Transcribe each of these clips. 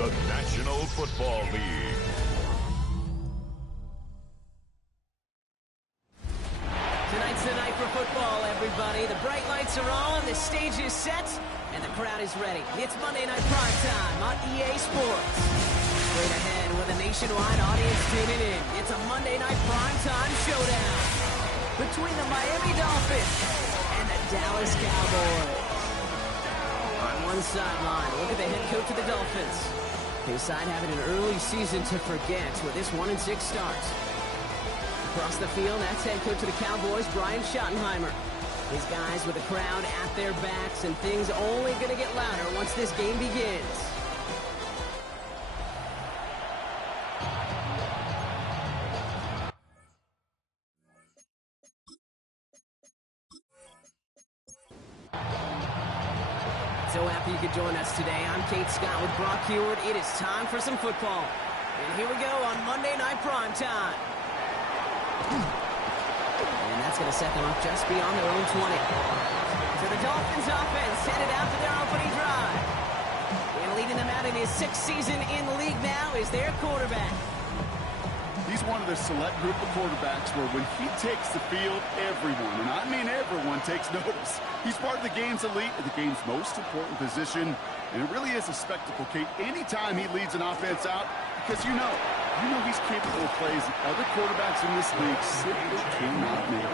the National Football League. Tonight's the night for football, everybody. The bright lights are on, the stage is set, and the crowd is ready. It's Monday Night Primetime on EA Sports. Straight ahead with a nationwide audience tuning in. It's a Monday Night Primetime showdown between the Miami Dolphins and the Dallas Cowboys. On one sideline, look at the head coach of the Dolphins. His side having an early season to forget with this 1-6 start. Across the field, that's head coach of the Cowboys, Brian Schottenheimer. His guys with the crowd at their backs, and things only going to get louder once this game begins. So happy you could join us today. I'm Kate Scott with Brock Heward. It is time for some football. And here we go on Monday Night Primetime. And that's going to set them up just beyond their own 20. So the Dolphins offense headed out to their opening drive. And leading them out in his 6th season in the league now is their quarterback. He's one of the select group of quarterbacks where when he takes the field, everyone, and I mean everyone, takes notice. He's part of the game's elite and the game's most important position, and it really is a spectacle, Kate, anytime he leads an offense out, because you know he's capable of plays that other quarterbacks in this league simply cannot make.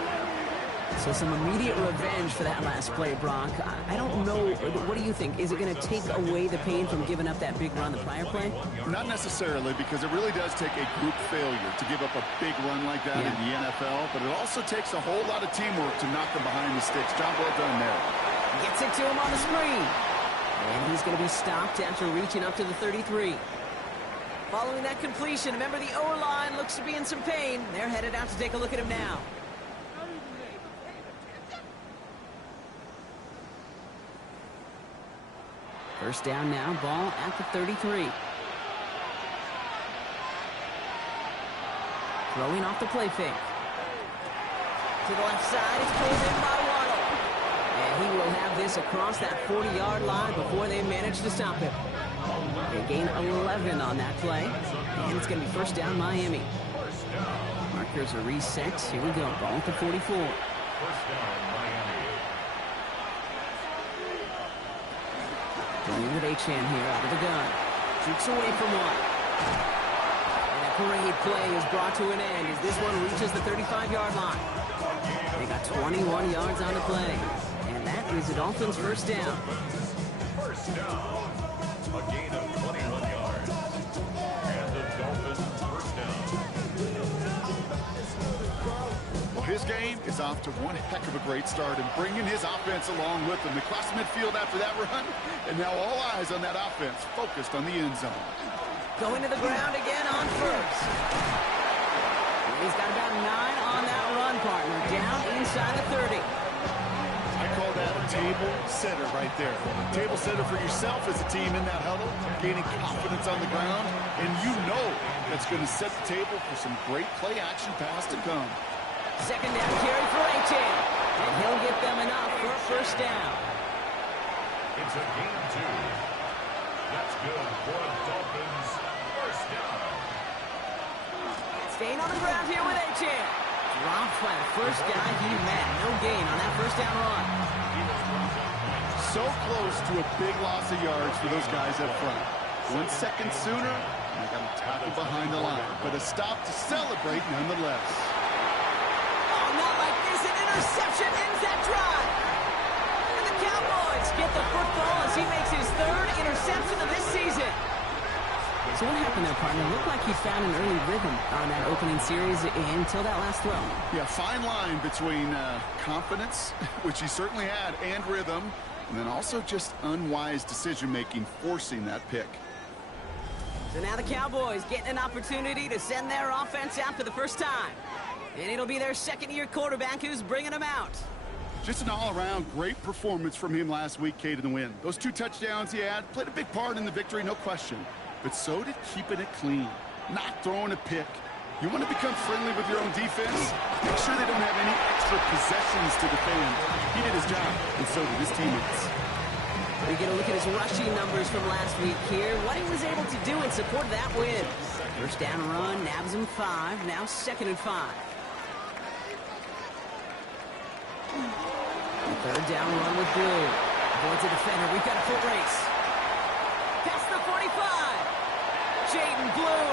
So some immediate revenge for that last play, Brock. I don't know. What do you think? Is it going to take away the pain from giving up that big run the prior play? Not necessarily, because it really does take a group failure to give up a big run like that in the NFL, but it also takes a whole lot of teamwork to knock them behind the sticks. Job well done there. Gets it to him on the screen. And he's going to be stopped after reaching up to the 33. Following that completion, remember the O-line looks to be in some pain. They're headed out to take a look at him now. First down now, ball at the 33. Throwing off the play fake. To the left side, it's pulled in by Waddle. And he will have this across that 40-yard line before they manage to stop him. They gain 11 on that play, and it's going to be first down Miami. Markers are reset. Here we go, ball at the 44. First down, Miami. Going with Achane here out of the gun. Shoots away from one. And a great play is brought to an end as this one reaches the 35-yard line. They got 21 yards on the play. And that is the Dolphins' first down. First down. A gain of 21 yards. And the Dolphins first down. Well, his game is off to one heck of a great start and bringing his offense along with him. They crossed midfield after that run, and now all eyes on that offense focused on the end zone. Going to the ground again on first. He's got about 9 on that run, partner. Down inside the 30. I call that a table setter right there. Table setter for yourself as a team in that huddle, gaining confidence on the ground, and you know that's going to set the table for some great play action pass to come. Second down carry for Achane. And he'll get them enough for a first down. It's a gain of 2. That's good for a Dolphins first down. Staying on the ground here with Achane. Dropped by the first guy he met. No gain on that first down run. So close to a big loss of yards for those guys up front. 1 second sooner, and they got to tackle behind the line. But a stop to celebrate nonetheless. Oh, not like this. An interception ends that drive. And the Cowboys get the football as he makes his 3rd interception of this season. So what happened there, partner? It looked like he found an early rhythm on that opening series until that last throw. Yeah, fine line between confidence, which he certainly had, and rhythm, and then also just unwise decision-making, forcing that pick. So now the Cowboys getting an opportunity to send their offense out for the first time. And it'll be their second-year quarterback who's bringing them out. Just an all-around great performance from him last week, Kate, in the win. Those 2 touchdowns he had played a big part in the victory, no question. But so did keeping it clean, not throwing a pick. You want to become friendly with your own defense? Make sure they don't have any extra possessions to defend. He did his job, and so did his teammates. The We get a look at his rushing numbers from last week here. What he was able to do in support of that win. First down run, nabs him 5. Now 2nd and 5. Third down run with Blue. Avoids a defender. We've got a foot race. Past the 45. Jaden Blue.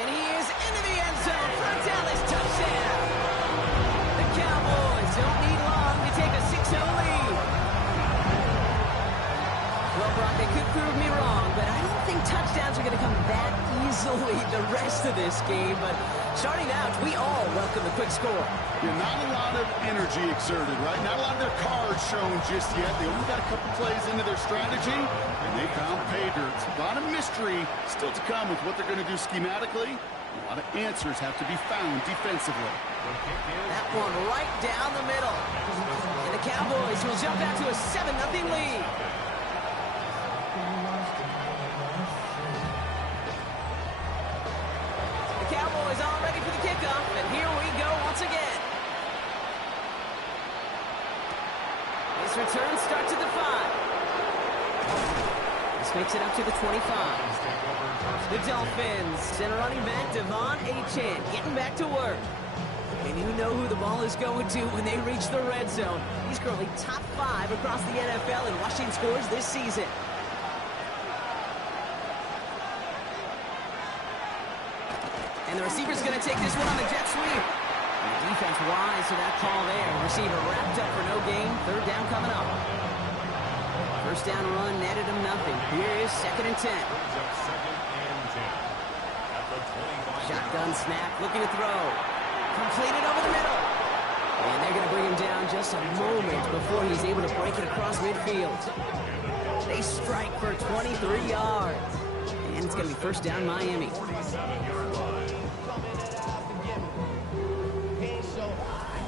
And he is into the end zone for a Dallas touchdown. The Cowboys don't need long to take a 6-0 lead. Well, Brock, they could prove me wrong, but I don't think touchdowns are going to come that easily the rest of this game. But starting out, we all welcome the quick score. Yeah, not a lot of energy exerted, right? Not a lot of their cards shown just yet. They only got a couple plays into their strategy, and they found pay dirt. A lot of mystery still to come with what they're going to do schematically. A lot of answers have to be found defensively. That one right down the middle. And the Cowboys will jump out to a 7-0 lead. The Cowboys all ready for the kickoff, and here we go once again. This return starts at the 5. This makes it up to the 25. The Dolphins send a running back, Devon Achane, getting back to work. And you know who the ball is going to when they reach the red zone. He's currently top 5 across the NFL in rushing scores this season. And the receiver's going to take this one on the jet sweep. And the defense wise to that call there. Receiver wrapped up for no gain. Third down coming up. First down run netted him nothing. Here is 2nd and 10. Shotgun snap, looking to throw. Completed over the middle. And they're going to bring him down just a moment before he's able to break it across midfield. They strike for 23 yards. And it's going to be first down Miami.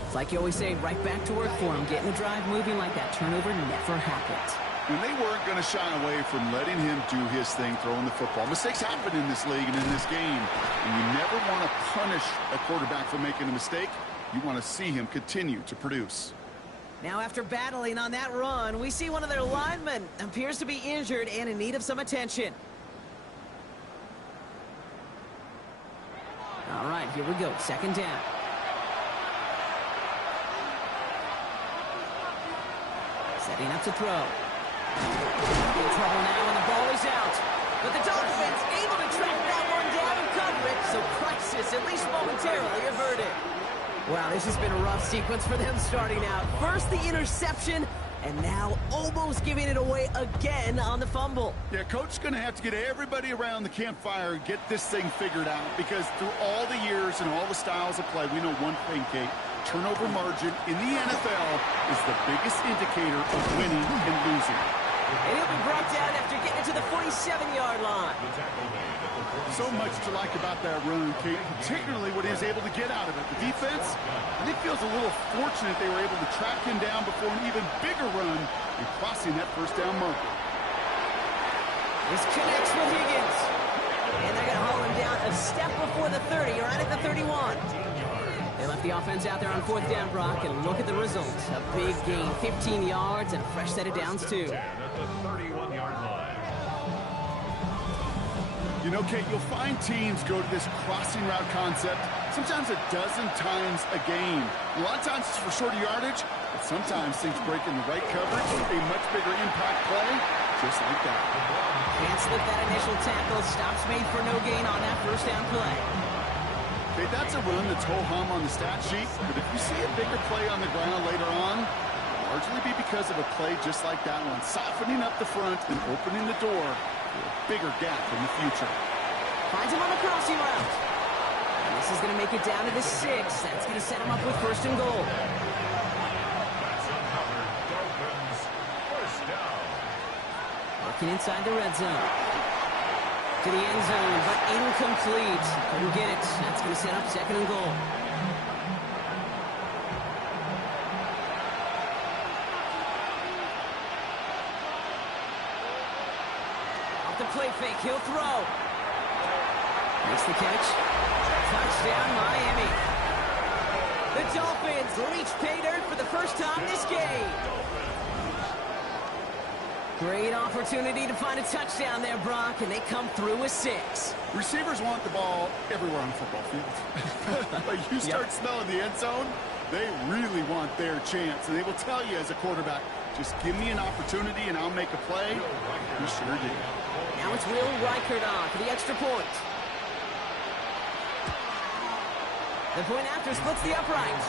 It's like you always say, right back to work for him. Getting the drive moving like that turnover never happened. And they weren't going to shy away from letting him do his thing, throwing the football. Mistakes happen in this league and in this game. And you never want to punish a quarterback for making a mistake. You want to see him continue to produce. Now, after battling on that run, we see one of their linemen appears to be injured and in need of some attention. All right, here we go. 2nd down. Setting up to throw. In trouble now, and the ball is out. But the Dolphins able to track that one down and cover it, so crisis, at least momentarily, averted. Wow, this has been a rough sequence for them starting out. First the interception, and now almost giving it away again on the fumble. Yeah, coach is going to have to get everybody around the campfire and get this thing figured out, because through all the years and all the styles of play, we know one thing, Kate. Turnover margin in the NFL is the biggest indicator of winning and losing. And he'll be brought down after getting to the 47-yard line. So much to like about that run, Kate, particularly what he was able to get out of it. The defense, I think, feels a little fortunate they were able to track him down before an even bigger run and crossing that first down marker. This connects with Higgins. And they're going to haul him down a step before the 30, right at the 31. They left the offense out there on 4th down, Brock, and look at the results. A big gain, 15 yards, and a fresh set of downs, too. You know, Kate, you'll find teams go to this crossing route concept sometimes a dozen times a game. A lot of times it's for shorter yardage, but sometimes things break in the right coverage, a much bigger impact play, just like that. Can't slip that initial tackle. Stops made for no gain on that first down play. Okay, that's a run that's ho-hum on the stat sheet, but if you see a bigger play on the ground later on, it'll largely be because of a play just like that one, softening up the front and opening the door for a bigger gap in the future. Finds him on the crossing route. And this is going to make it down to the 6. That's going to set him up with 1st and goal. Working inside the red zone. To the end zone, but incomplete. Couldn't get it. That's going to set up 2nd and goal. Off the play fake, he'll throw. Makes the catch. Touchdown, Miami. The Dolphins reach pay dirt for the first time this game. Great opportunity to find a touchdown there, Brock, and they come through with 6. Receivers want the ball everywhere on the football field. But you start smelling the end zone, they really want their chance. And they will tell you as a quarterback, just give me an opportunity and I'll make a play. He sure did. Now it's Will Reichert on for the extra point. The point after splits the uprights.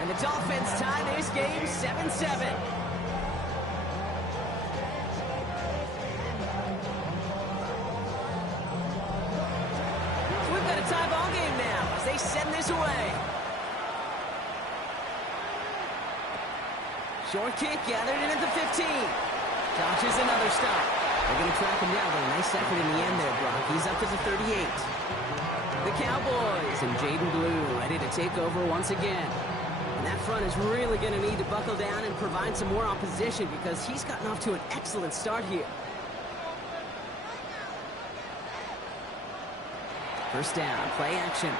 And the Dolphins tie this game 7-7. So we've got a tie ball game now as they send this away. Short kick gathered in at the 15. Dodges another stop. They're going to track him down, but a nice effort in the end there, Brock. He's up to the 38. The Cowboys and Jaden Blue ready to take over once again. And that front is really going to need to buckle down and provide some more opposition because he's gotten off to an excellent start here. First down, play action.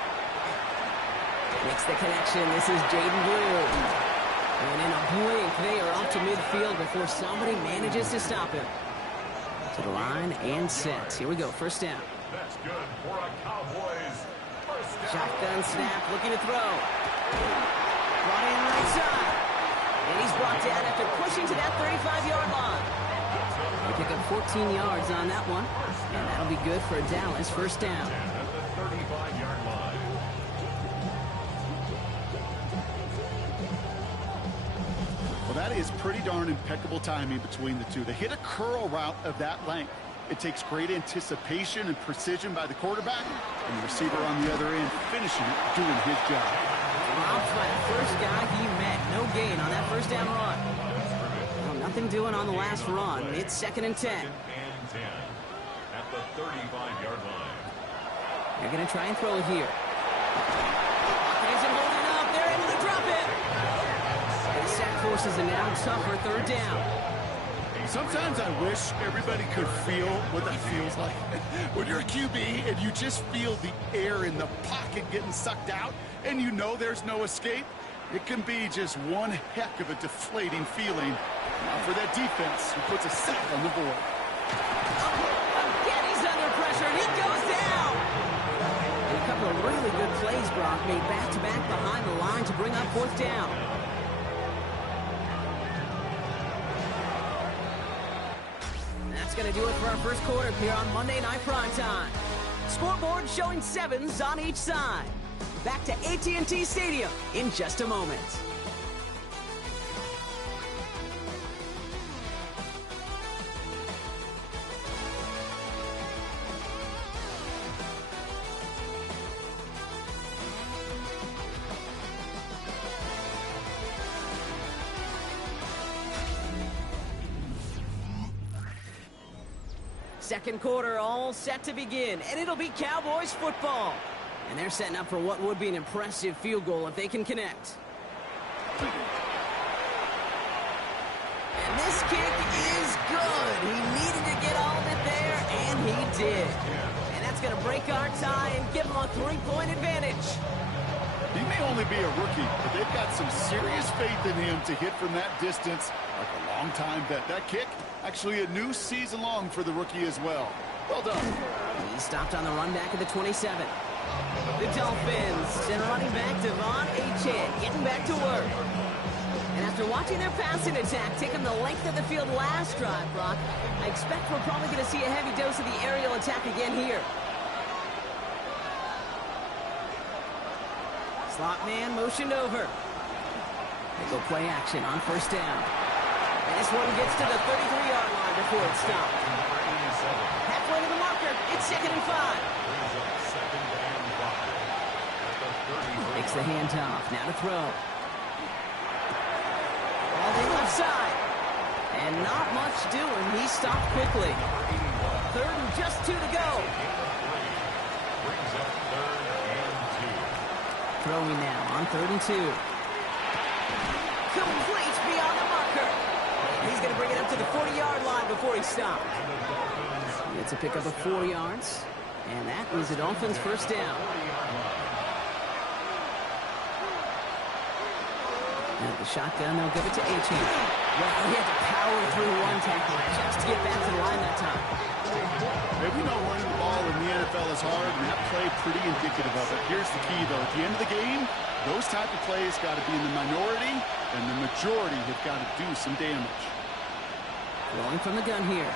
Makes the connection. This is Jaden Blue. And in a blink, they are off to midfield before somebody manages to stop him. To the line and set. Here we go, first down. That's good for a Cowboys first down. Shotgun snap, looking to throw. Brought in right side. And he's brought down after pushing to that 35-yard line. They pick up 14 yards on that one. And that'll be good for Dallas, first down. At the 35-yard line. Well, that is pretty darn impeccable timing between the two. They hit a curl route of that length. It takes great anticipation and precision by the quarterback, and the receiver on the other end finishing it, doing his job. Dropped by the first guy he met. No gain on that first down run. Well, nothing doing on the last run. It's 2nd and 10. Second and 10 at the 35-yard line. They're going to try and throw it here. Isn't holding up. They're able to drop it. The sack forces a now tougher third down. Sometimes I wish everybody could feel what that feels like. When you're a QB and you just feel the air in the pocket getting sucked out and you know there's no escape, it can be just one heck of a deflating feeling. Now for that defense, who puts a sack on the board. Again, he's under pressure, and he goes down. And a couple of really good plays, Brock, made back-to-back behind the line to bring up fourth down. That's going to do it for our first quarter here on Monday Night Primetime. Scoreboard showing 7s on each side. Back to AT&T Stadium in just a moment. Second quarter all set to begin, and it'll be Cowboys football. And they're setting up for what would be an impressive field goal if they can connect. And this kick is good. He needed to get all of it there, and he did. And that's going to break our tie and give them a 3-point advantage. He may only be a rookie, but they've got some serious faith in him to hit from that distance like a long-time bet. That kick, actually a new season long for the rookie as well. Well done. He stopped on the run back at the 27. The Dolphins send running back Devon Achane getting back to work. And after watching their passing attack take them the length of the field last drive, Brock, I expect we're probably going to see a heavy dose of the aerial attack again here. Slot man motioned over. They go play action on first down. And this one gets to the 33-yard line before it's stopped. Halfway to the marker, it's 2nd and 5. Makes the handoff, now to throw. All the left side. And not much doing, he stopped quickly. 3rd and just 2 to go. Throwing now on 3rd and 2. Complete beyond the marker. He's going to bring it up to the 40-yard line before he stopped. It's a pickup of 4 yards. And that is the Dolphins' first down. And the shotgun, they'll give it to H-Hand. Well, he had to power through one tackle just to get back to the line that time. Maybe we know running the ball in the NFL is hard, and that play pretty indicative of it. Here's the key, though. At the end of the game, those type of plays got to be in the minority, and the majority have got to do some damage. Rolling from the gun here.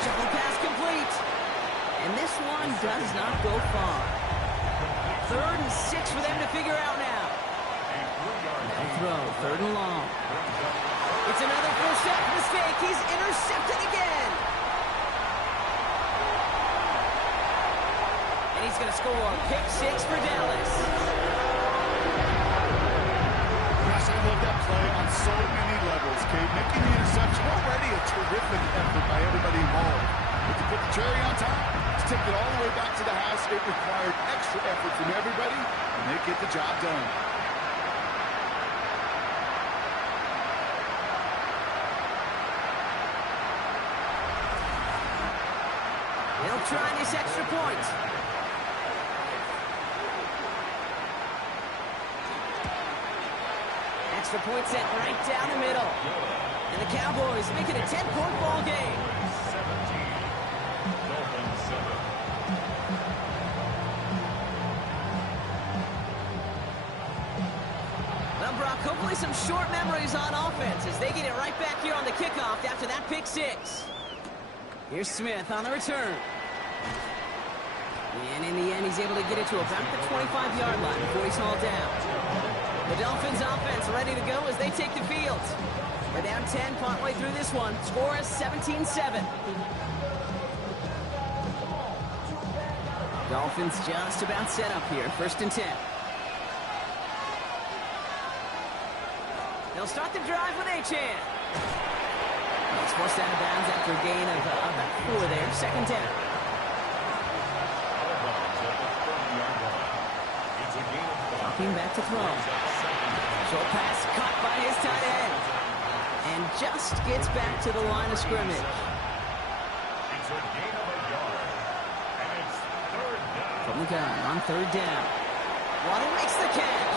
Shuffle pass complete. And this one does not go far. 3rd and 6 for them to figure out now. Now throw, 3rd and long. It's another first half mistake. He's intercepted again. And he's going to score pick 6 for Dallas. Gosh, I love that play on so many levels, Kate. Making the interception, already a terrific effort by everybody involved. But to put the cherry on top, to take it all the way back to the house, it required extra effort from everybody, and they get the job done. They'll try this extra point. Extra point set right down the middle. And the Cowboys make it a 10-point ball game. 17. Dolphins 7. Well, Brock, hopefully some short memories on offense as they get it right back here on the kickoff after that pick 6. Here's Smith on the return. And in the end, he's able to get it to about the 25-yard line before he's hauled down. The Dolphins offense ready to go as they take the field. They're down 10 partway through this one. Score is 17-7. Dolphins just about set up here. 1st and 10. They'll start the drive with H-Hand. He's forced out of bounds after a gain of about 4 there. 2nd down. Walking back to throw. Short pass caught by his tight end. And just gets back to the line of scrimmage. It's a gain of a yard. And it's 3rd down. From the gun on 3rd down. Waddle makes the catch.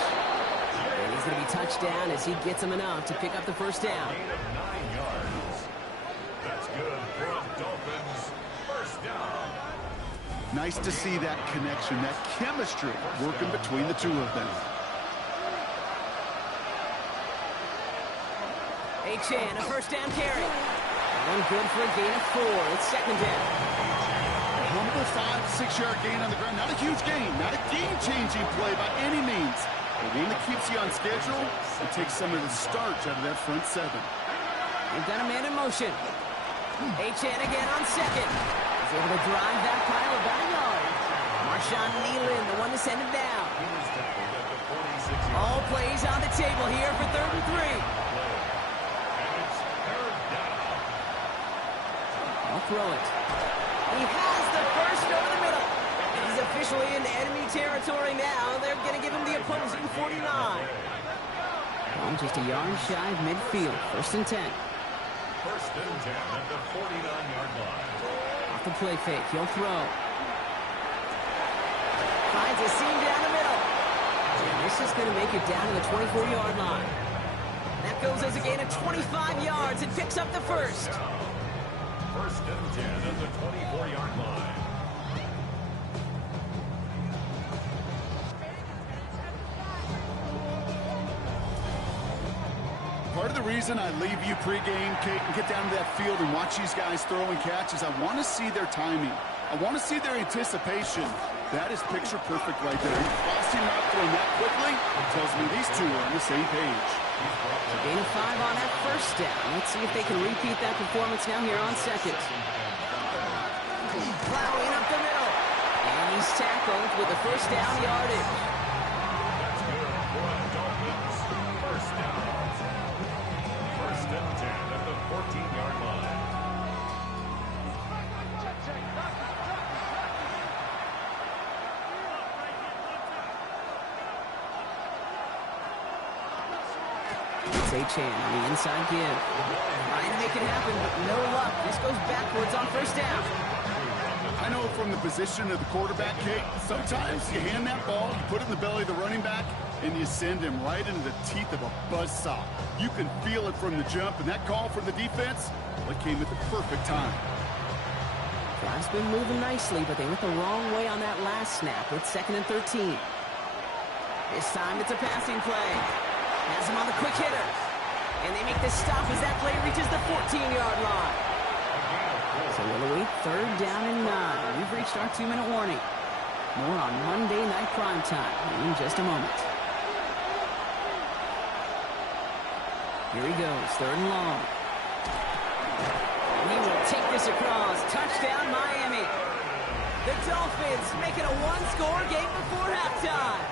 And he's going to be touched down as he gets him enough to pick up the 1st down. Gain of 9 yards. That's good for the Dolphins. 1st down. Nice to see that connection, that chemistry working between the two of them. H-Hand, a 1st down carry. One good for a gain of 4. It's 2nd down. A humble 5-6-yard gain on the ground. Not a huge gain, not a game-changing play by any means. But one that keeps you on schedule and takes some of the starch out of that front 7. They've got a man in motion. H-Hand again on 2nd. He's able to drive that pile about a yard. Marshawn Nealon, the one to send him down. All plays on the table here for 3rd and 3. I'll throw it. He has the 1st over the middle. And he's officially in enemy territory now. They're going to give him the opposing 49. Just a yard shy of midfield. 1st and 10. 1st and 10 at the 49-yard line. Off the play fake. He'll throw. Finds a seam down the middle. And this is going to make it down to the 24-yard line. That goes as a gain of 25 yards. It picks up the 1st. 1st and 10 at the 24-yard line. Part of the reason I leave you pregame, Kate, and get down to that field and watch these guys throw and catch is I want to see their timing. I want to see their anticipation. That is picture perfect right there. Crossing out, throwing that quickly tells me these two are on the same page. Gain of 5 on that 1st down. Let's see if they can repeat that performance now here on 2nd. Plowing up the middle. And he's tackled with the 1st down yardage. That's good for the Dolphins. 1st down. 1st and 10 at the 14-yard line. It's H-Hand on the inside give. Trying to make it happen, but no luck. This goes backwards on 1st down. I know from the position of the quarterback, Kate, sometimes you hand that ball, you put it in the belly of the running back, and you send him right into the teeth of a buzzsaw. You can feel it from the jump, and that call from the defense, well, it came at the perfect time. Drive's been moving nicely, but they went the wrong way on that last snap. It's 2nd and 13. This time it's a passing play. Has him on the quick hitter. And they make the stop as that play reaches the 14-yard line. So we'll await 3rd down and 9. We've reached our 2-minute warning. More on Monday Night Primetime in just a moment. Here he goes, 3rd and long. He will take this across. Touchdown, Miami. The Dolphins make it a one-score game before halftime.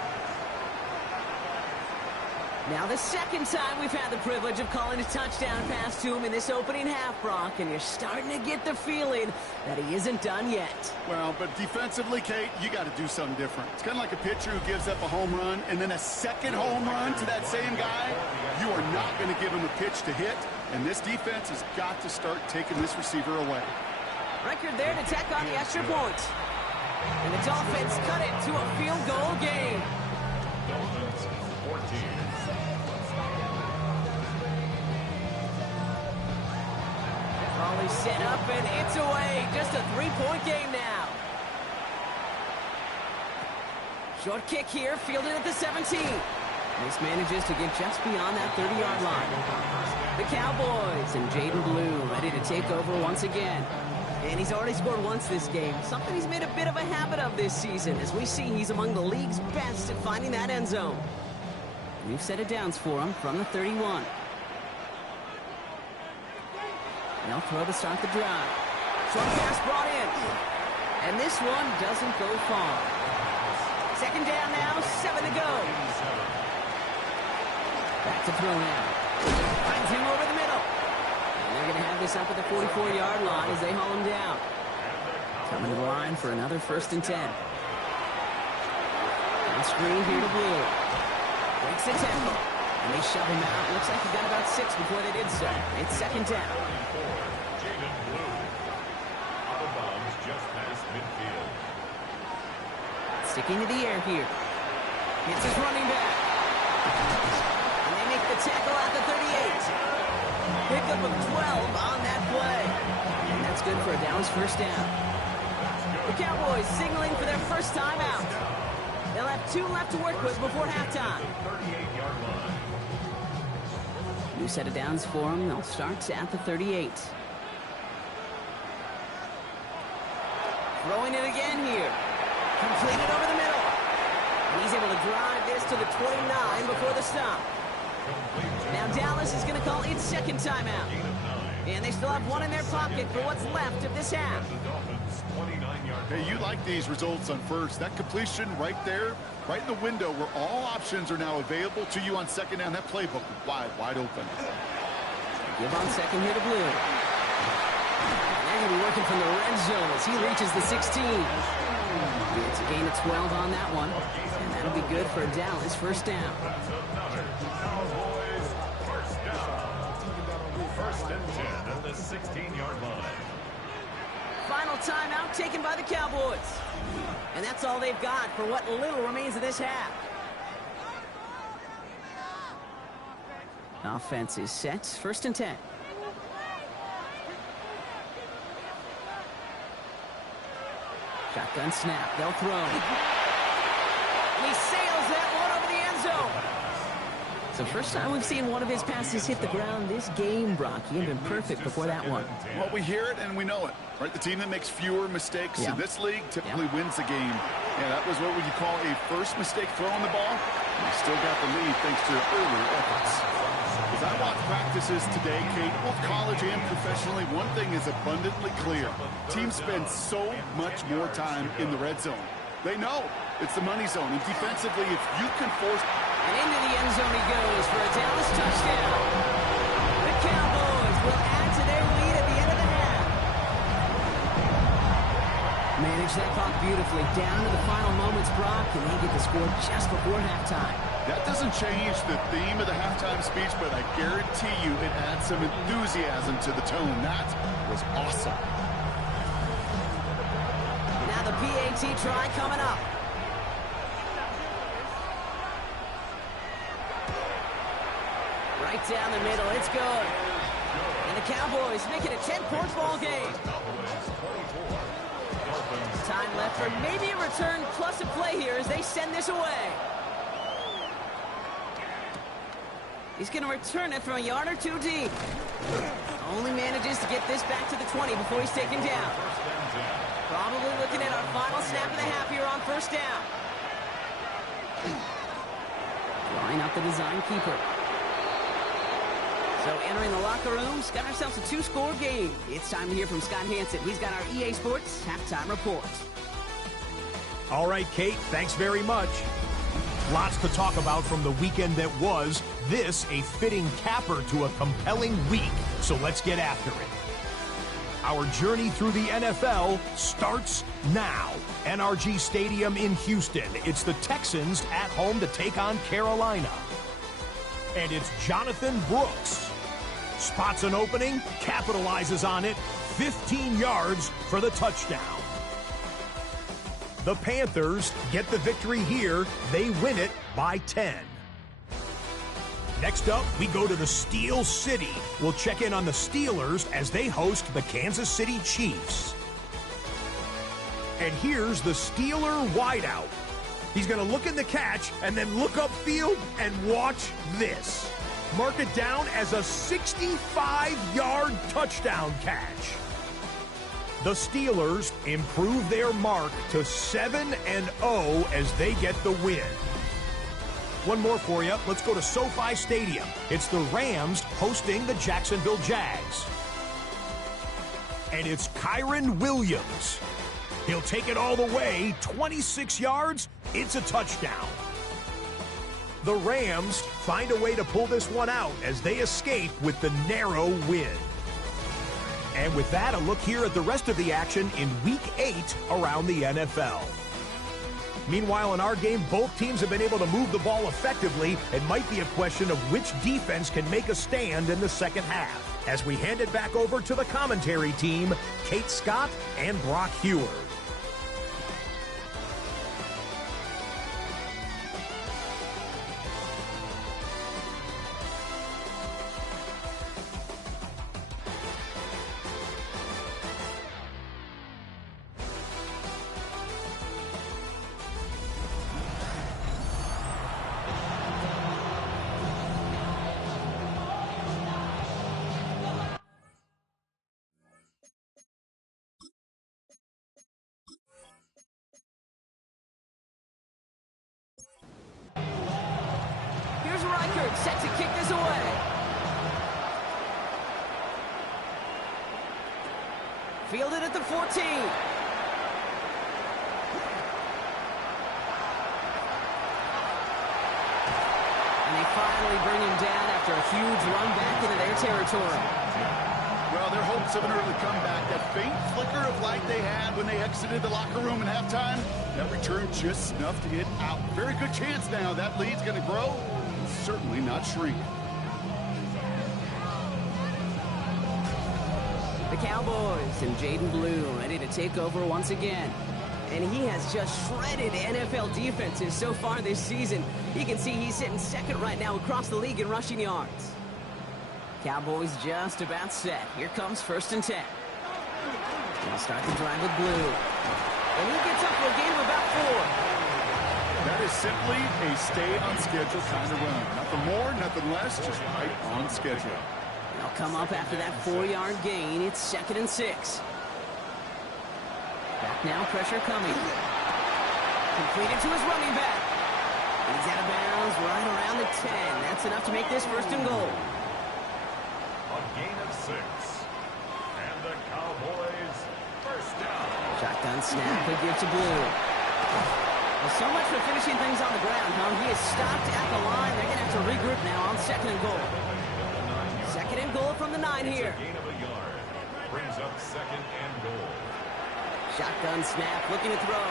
Now the second time we've had the privilege of calling a touchdown pass to him in this opening half, Brock, and you're starting to get the feeling that he isn't done yet. Well, but defensively, Kate, you got to do something different. It's kind of like a pitcher who gives up a home run and then a second home run to that same guy. You are not going to give him a pitch to hit, and this defense has got to start taking this receiver away. Record there to tack on the extra point. And the Dolphins cut it to a field goal game. Dolphins 14. Raleigh set up, and it's away. Just a 3-point game now. Short kick here, fielded at the 17. This manages to get just beyond that 30-yard line. The Cowboys and Jaden Blue ready to take over once again. And he's already scored once this game, something he's made a bit of a habit of this season. As we see, he's among the league's best at finding that end zone. We've set it downs for him from the 31. They'll throw to start the drive. Short pass brought in. And this one doesn't go far. 2nd down now, 7 to go. Back to throw now. Finds him over the middle. And they're going to have this up at the 44-yard line as they haul him down. Coming to the line for another 1st and 10. On screen here to Blue. Breaks the tackle. And they shove him out. Looks like he got about 6 before they did so. It's 2nd down. Jaden Blue. Out of bounds just past midfield. Sticking to the air here. It's his running back. And they make the tackle at the 38. Pickup of 12 on that play. And that's good for a Dallas 1st down. The Cowboys signaling for their first time out. They'll have 2 left to work with before halftime. 38-yard line. New set of downs for them. They'll start at the 38. Throwing it again here. Completed over the middle. And he's able to drive this to the 29 before the stop. Now Dallas is going to call its 2nd timeout. And they still have 1 in their pocket for what's left of this half. Hey, you like these results on first. That completion right there, right in the window where all options are now available to you on 2nd down. That playbook wide open. Give on 2nd here to Blue. They're going to be working from the red zone as he reaches the 16. It's a gain of 12 on that one. And that'll be good for Dallas 1st down. Cowboys 1st down. 1st and 10 at the 16-yard line. Final timeout taken by the Cowboys. And that's all they've got for what little remains of this half. Offense is set. 1st and 10. Shotgun snap. They'll throw. And he sails that one over the end zone. So first time we've seen one of his passes hit the ground this game, Brock. He had been perfect before that one. Well, we hear it and we know it. Right, the team that makes fewer mistakes in this league typically wins the game. Yeah, that was what would you call a first mistake throwing the ball. And he still got the lead thanks to earlier efforts. As I watch practices today, Kate, both college and professionally, one thing is abundantly clear. Teams spend so much more time in the red zone. They know it's the money zone. And defensively, if you can force... And into the end zone he goes for a Dallas touchdown. The Cowboys will add to their lead at the end of the half. Manage that clock beautifully down to the final moments, Brock, and they get the score just before halftime. That doesn't change the theme of the halftime speech, but I guarantee you it adds some enthusiasm to the tone. That was awesome. PAT try coming up. Right down the middle, it's good. And the Cowboys make it a 10-point ball game. Time left for maybe a return plus a play here as they send this away. He's going to return it from a yard or two deep. Only manages to get this back to the 20 before he's taken down. Probably looking at our final snap of the half here on first down. Drawing up the design keeper. So entering the locker room, got ourselves a 2-score game. It's time to hear from Scott Hansen. He's got our EA Sports halftime report. All right, Kate, thanks very much. Lots to talk about from the weekend that was. This a fitting capper to a compelling week, so let's get after it. Our journey through the NFL starts now. NRG Stadium in Houston. It's the Texans at home to take on Carolina. And it's Jonathan Brooks. Spots an opening, capitalizes on it, 15 yards for the touchdown. The Panthers get the victory here. They win it by 10. Next up, we go to the Steel City. We'll check in on the Steelers as they host the Kansas City Chiefs. And here's the Steeler wideout. He's going to look in the catch and then look upfield and watch this. Mark it down as a 65-yard touchdown catch. The Steelers improve their mark to 7-0 as they get the win. One more for you. Let's go to SoFi Stadium. It's the Rams hosting the Jacksonville Jags. And it's Kyren Williams. He'll take it all the way, 26 yards, it's a touchdown. The Rams find a way to pull this one out as they escape with the narrow win. And with that, a look here at the rest of the action in Week 8 around the NFL. Meanwhile, in our game, both teams have been able to move the ball effectively. It might be a question of which defense can make a stand in the second half. As we hand it back over to the commentary team, Kate Scott and Brock Heward. Set to kick this away. Fielded at the 14. And they finally bring him down after a huge run back into their territory. Well, their hopes of an early comeback, that faint flicker of light they had when they exited the locker room at halftime, that return just snuffed it out. Very good chance now. That lead's going to grow. Certainly not shrink. The Cowboys and Jaden Blue ready to take over once again. And he has just shredded NFL defenses so far this season. You can see he's sitting second right now across the league in rushing yards. Cowboys just about set. Here comes 1st and 10. They'll start the drive with Blue. And he gets up for a gain of about 4. That is simply a stay-on-schedule kind of run. Nothing more, nothing less, just right on schedule. They'll come up after that 4-yard gain. It's 2nd and 6. Back now, pressure coming. Completed to his running back. He's out of bounds right around the 10. That's enough to make this 1st and goal. A gain of 6. And the Cowboys first down. Shotgun snap, they give to Blue. Well, so much for finishing things on the ground, huh? He is stopped at the line. They're going to have to regroup now on 2nd and goal. 2nd and goal from the 9 here. Gain of a yard. Brings up 2nd and goal. Shotgun snap, looking to throw.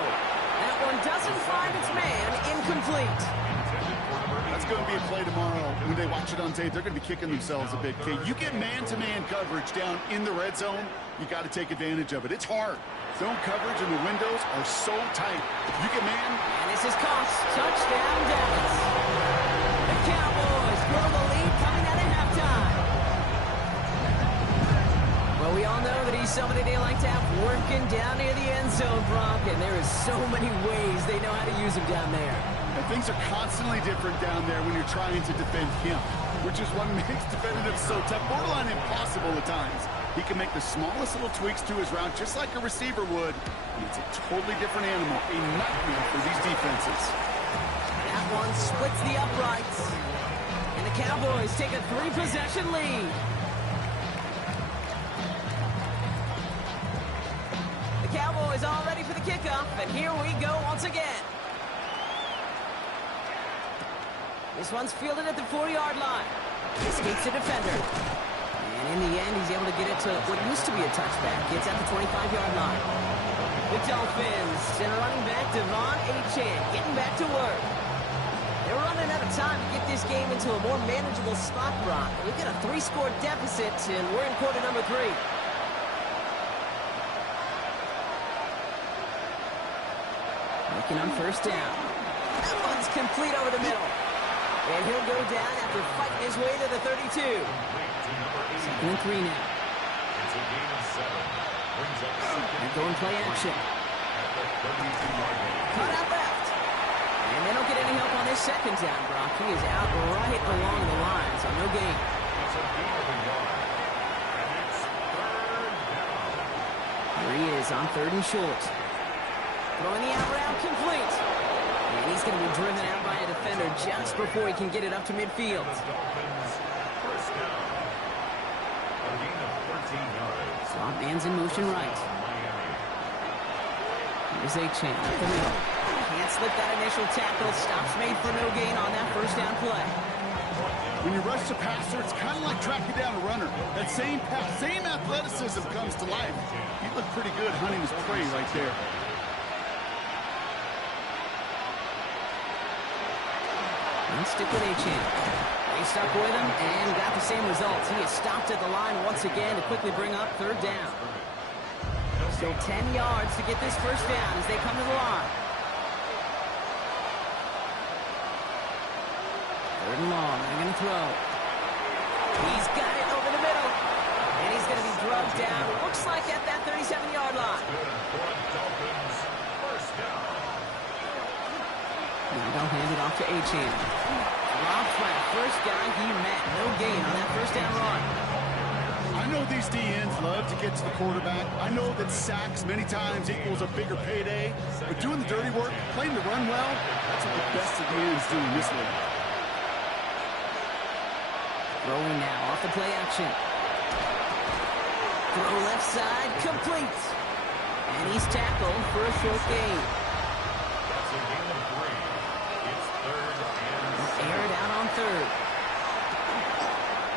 That one doesn't find its man. Incomplete. Intended That's going to be a play tomorrow. When they watch it on tape, they're going to be kicking themselves a bit. Okay, you get man-to-man coverage down in the red zone, you got to take advantage of it. It's hard. Zone coverage and the windows are so tight. You get man. And this is Cox. Touchdown, Dallas. The Cowboys grow the lead coming out of halftime. Well, we all know that he's somebody they like to have working down near the end zone, Brock, and there is so many ways they know how to use him down there. And things are constantly different down there when you're trying to defend him, which is what makes defending him so tough, borderline impossible at times. He can make the smallest little tweaks to his route just like a receiver would. And it's a totally different animal, a nightmare for these defenses. That one splits the uprights. And the Cowboys take a 3-possession lead. The Cowboys all ready for the kickoff, and here we go once again. This one's fielded at the 4-yard line. Escapes the defender. And in the end, he's able to get it to what used to be a touchback. Gets at the 25-yard line. The Dolphins send running back Devon Achane getting back to work. They're running out of time to get this game into a more manageable spot, Brock. We've got a 3-score deficit, and we're in quarter number 3. Looking on first down. That one's complete over the middle. And he'll go down after fighting his way to the 32. Second and 3 now. It's a gain of 7. Brings up second. And going play action. At the 32-yard line. Cut out left. And they don't get any help on this second down, Brock. He is out right along the line, so no gain. It's a gain of a yard. And it's third down. Here he is on 3rd and short. Throwing the out route complete. And he's going to be driven out by a defender just before he can get it up to midfield. The Dolphins, first down. A gain of 13 yards. Swamp man's in motion right. Miami. Here's Achane up the middle. Can't slip that initial tackle. Stops made for no gain on that first down play. When you rush the passer, it's kind of like tracking down a runner. That same pass, same athleticism comes to life. He looked pretty good hunting his prey right there. And stick with Achane. They stuck with him and got the same results. He is stopped at the line once again to quickly bring up 3rd down. Still 10 yards to get this first down as they come to the line. 3rd and long. They're going to throw. He's got it over the middle. And he's going to be drugged down. Looks like at that 37-yard line. Dolphins, first down. Now they'll hand it off to Achane. Rob flat. First guy he met. No gain on that first down run. I know these DNs love to get to the quarterback. I know that sacks many times equals a bigger payday. But doing the dirty work, playing the run well, that's what the best of the ends do in this league. Throwing now off the play action. Throw left side, complete. And he's tackled for a short gain. That's a gain of 3. It's 3rd and 7. Aired out on 3rd.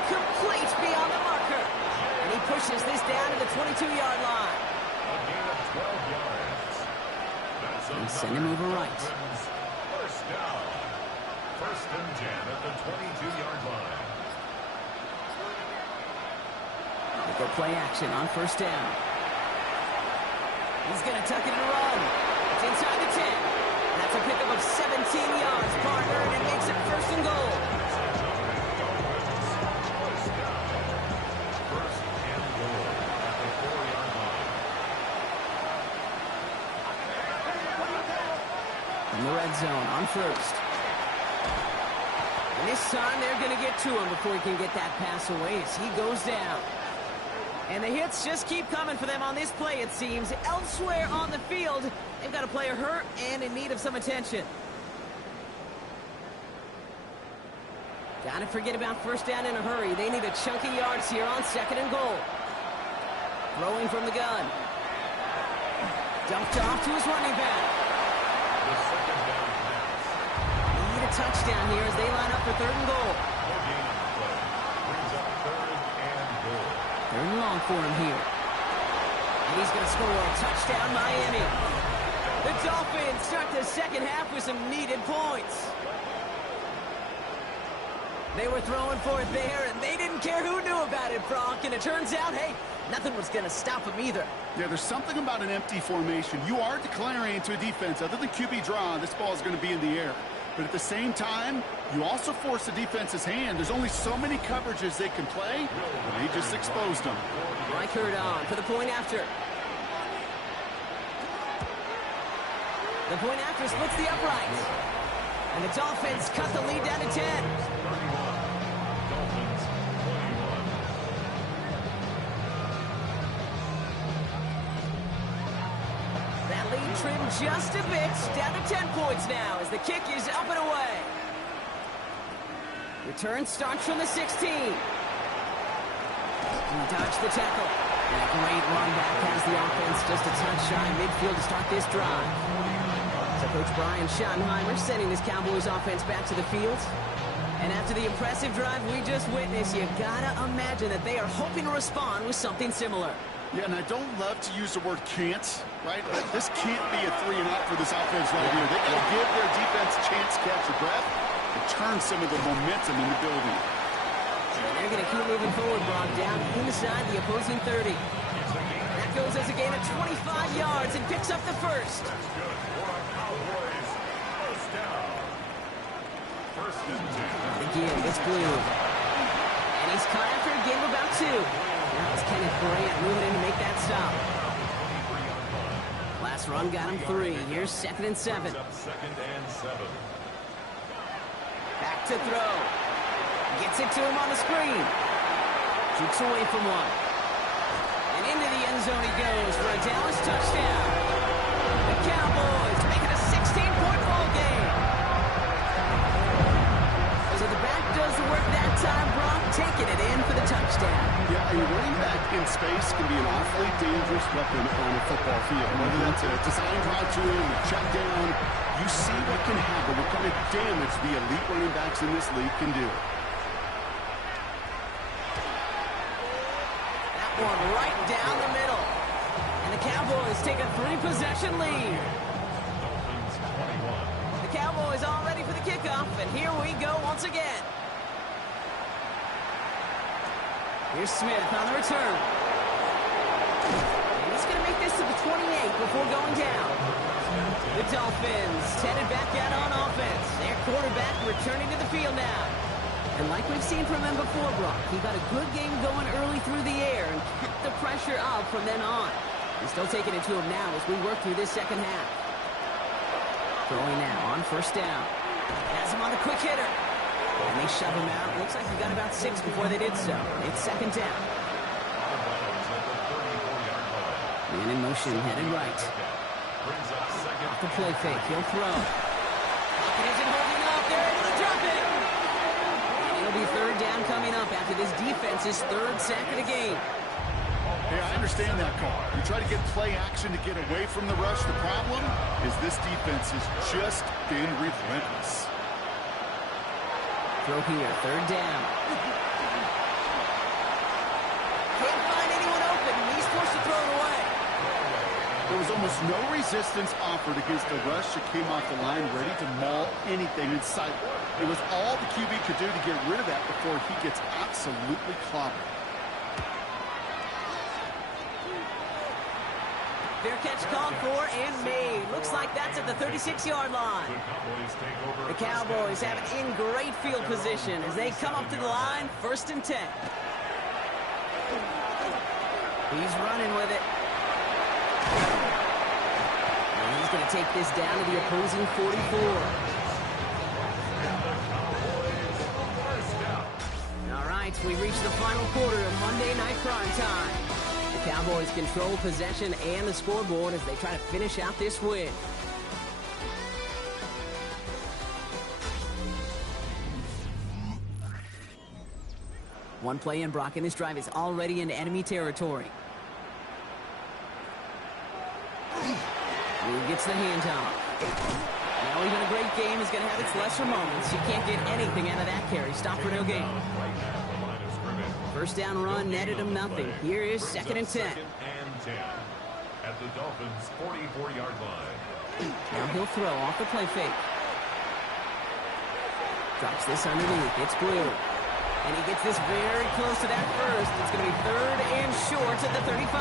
Complete beyond the marker. And he pushes this down to the 22-yard line. A gain of 12 yards. That's And send him over right. First down. 1st and 10 at the 22-yard line. Go play action on first down. He's going to tuck it and run. It's inside the 10. That's a pickup of 17 yards. Partner, and it makes it 1st and goal. First down. 1st and goal at the 4-yard line. In the red zone on first. And this time they're going to get to him before he can get that pass away as he goes down. And the hits just keep coming for them on this play, it seems. Elsewhere on the field, they've got a player hurt and in need of some attention. Gotta forget about first down in a hurry. They need a chunky yards here on 2nd and goal. Throwing from the gun. Dumped off to his running back. The 2nd down pass. Need a touchdown here as they line up for 3rd and goal. No gain on the play. Brings up 3rd and goal. 3rd and long for him here. And he's going to score a touchdown, Miami. The Dolphins start the second half with some needed points. They were throwing for it there, and they didn't care who knew about it, Brock. And it turns out, hey, nothing was going to stop them either. Yeah, there's something about an empty formation. You are declaring to a defense, other than QB draw, this ball is going to be in the air. But at the same time, you also force the defense's hand. There's only so many coverages they can play, and they just exposed them. Reichert on for the point after. The point after splits the uprights. And the Dolphins cut the lead down to 10. Dolphins 21. That lead trimmed just a bit, down to 10 points now as the kick is up and away. Return starts from the 16. And dodge the tackle. And a great run back has the offense just a touch shy midfield to start this drive. So Coach Brian Schottenheimer sending this Cowboys offense back to the field. And after the impressive drive we just witnessed, you gotta imagine that they are hoping to respond with something similar. Yeah, and I don't love to use the word can't, right? This can't be a 3-and-out for this offense right here. They gotta give their defense a chance to catch their breath and turn some of the momentum in the building. They're going to keep moving forward, Brock, down inside the opposing 30. That goes as a gain of 25 yards and picks up the first. Cowboys, first down. First and 10. Again, it's Blue. And he's caught after a gain of about 2. That was Kenneth Bryant moving in to make that stop. Last run got him 3. Here's 2nd and 7. Up 2nd and 7. Back to throw. Gets it to him on the screen. Keeps away from one. And into the end zone he goes for a Dallas touchdown. The Cowboys make it a 16-point ball game. So the back does the work that time, Brock, taking it in for the touchdown. Yeah, a running back in space can be an awfully dangerous weapon on a football field. Whether that's a design drive to him, a check down, you see what can happen, what kind of damage the elite running backs in this league can do. One right down the middle. And the Cowboys take a 3-possession lead. Dolphins 21. The Cowboys all ready for the kickoff, and here we go once again. Here's Smith on the return. And he's going to make this to the 28 before going down. The Dolphins headed back out on offense. Their quarterback returning to the field now. And like we've seen from him before, Brock, he got a good game going early through the air and kept the pressure up from then on. He's still taking it to him now as we work through this second half. Throwing now on first down. Has him on a quick hitter. And they shove him out. Looks like he got about 6 before they did so. It's 2nd down. Man in motion, headed right. Off the play fake, he'll throw. Pocket isn't holding up. They're able to drop it. It'll be 3rd down coming up after this defense's 3rd sack of the game. Hey, I understand that call. You try to get play action to get away from the rush. The problem is this defense has just been relentless. Throw here, 3rd down. Can't find anyone open. He's forced to throw it away. There was almost no resistance offered against a rush that came off the line ready to maul anything in sight. It was all the QB could do to get rid of that before he gets absolutely clobbered. Fair catch called for and made. Looks like that's at the 36-yard line. The Cowboys have it in great field position as they come up to the line, 1st and 10. He's running with it. And he's going to take this down to the opposing 44. All right, we reach the final quarter of Monday Night Prime Time. The Cowboys control possession and the scoreboard as they try to finish out this win. One play in, Brock, and this drive is already into enemy territory. He gets the handoff. Now even a great game is going to have its lesser moments. You can't get anything out of that carry. Stop for no gain. 1st down run netted him nothing. Here is 2nd and 10. 2nd and 10 at the Dolphins' 44-yard line. Now he'll throw off the play fake. Drops this underneath. It's Blue. And he gets this very close to that first. It's going to be 3rd and short at the 35.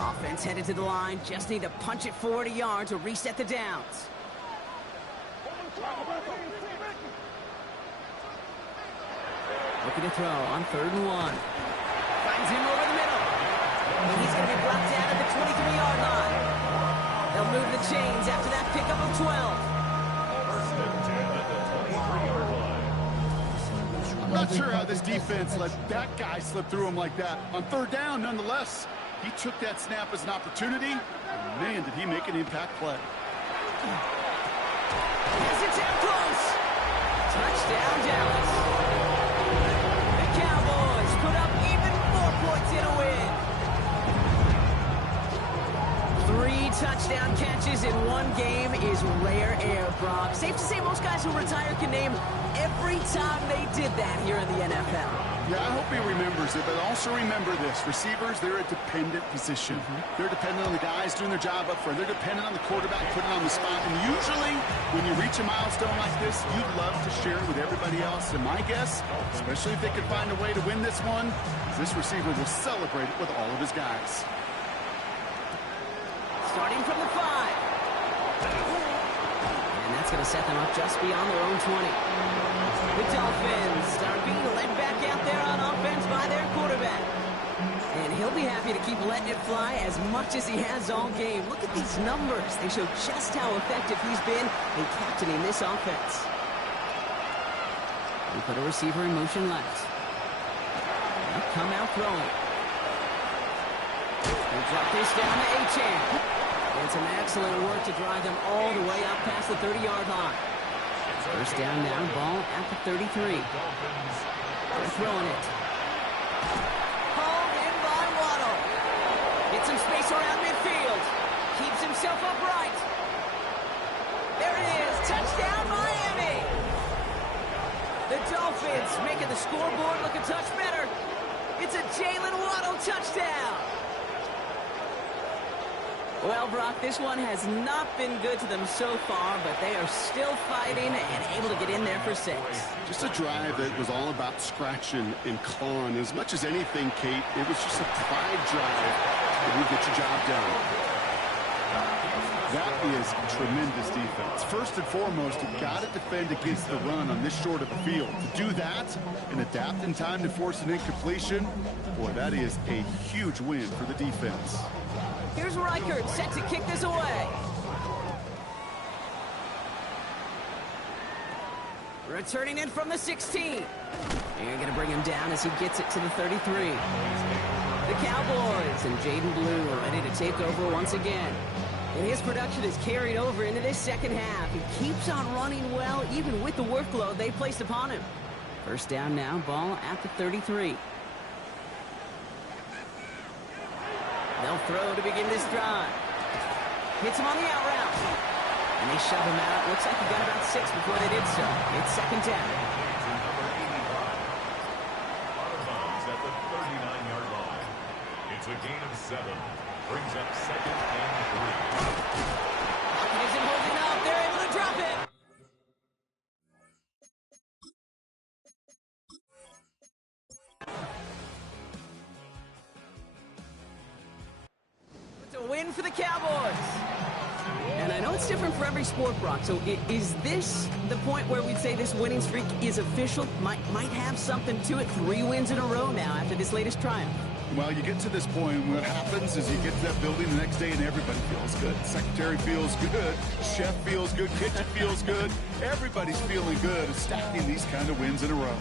Offense headed to the line. Just need to punch it forward a yard to reset the downs. Looking to throw on 3rd and 1. Finds him over the middle. And he's going to be brought down at the 23-yard line. They'll move the chains after that pickup of 12. First and 10 at the 23-yard line. I'm not sure how this defense let that guy slip through him like that. On 3rd down, nonetheless, he took that snap as an opportunity. And man, did he make an impact play. Yes, it's out close. Touchdown, Dallas. The Cowboys put up even more points in a win. 3 touchdown catches in one game is rare air, Brock. Safe to say most guys who retire can name every time they did that here in the NFL. Yeah, I hope he remembers it, but also remember this. Receivers, they're a dependent position. They're dependent on the guys doing their job up front. They're dependent on the quarterback putting on the spot. And usually, when you reach a milestone like this, you'd love to share it with everybody else. And my guess, especially if they could find a way to win this one, is this receiver will celebrate it with all of his guys. Starting from the 5. And that's going to set them up just beyond their own 20. The Dolphins are being led back out there on offense by their quarterback. And he'll be happy to keep letting it fly as much as he has all game. Look at these numbers. They show just how effective he's been in captaining this offense. We put a receiver in motion left. They'll come out throwing. They drop this down to Achane. And some excellent work to drive them all the way up past the 30-yard line. First down now, ball at the 33. They're throwing it. Hauled in by Waddle. Gets some space around midfield. Keeps himself upright. There it is. Touchdown, Miami. The Dolphins making the scoreboard look a touch better. It's a Jalen Waddle touchdown. Well, Brock, this one has not been good to them so far, but they are still fighting and able to get in there for 6. Just a drive that was all about scratching and clawing. As much as anything, Kate, it was just a pride drive that would get your job done. That is tremendous defense. First and foremost, you've got to defend against the run on this short of a field. To do that and adapt in time to force an incompletion, boy, that is a huge win for the defense. Here's Reichert set to kick this away. Returning in from the 16. They're going to bring him down as he gets it to the 33. The Cowboys and Jaden Blue are ready to take over once again. And his production is carried over into this second half. He keeps on running well, even with the workload they placed upon him. First down now, ball at the 33. They'll throw to begin this drive. Hits him on the out route. And they shove him out. Looks like he got about 6 before they did so. It's second down. Out of bounds at the 39-yard line. It's a gain of 7. Brings up 2nd and 3. Pocket isn't holding up. They're able to drop it. A win for the Cowboys. And I know it's different for every sport, Brock. So is this the point where we'd say this winning streak is official? Might have something to it. 3 wins in a row now after this latest triumph. Well, you get to this point, and what happens is you get to that building the next day and everybody feels good. Secretary feels good, chef feels good, kitchen feels good. Everybody's feeling good at stacking these kind of wins in a row.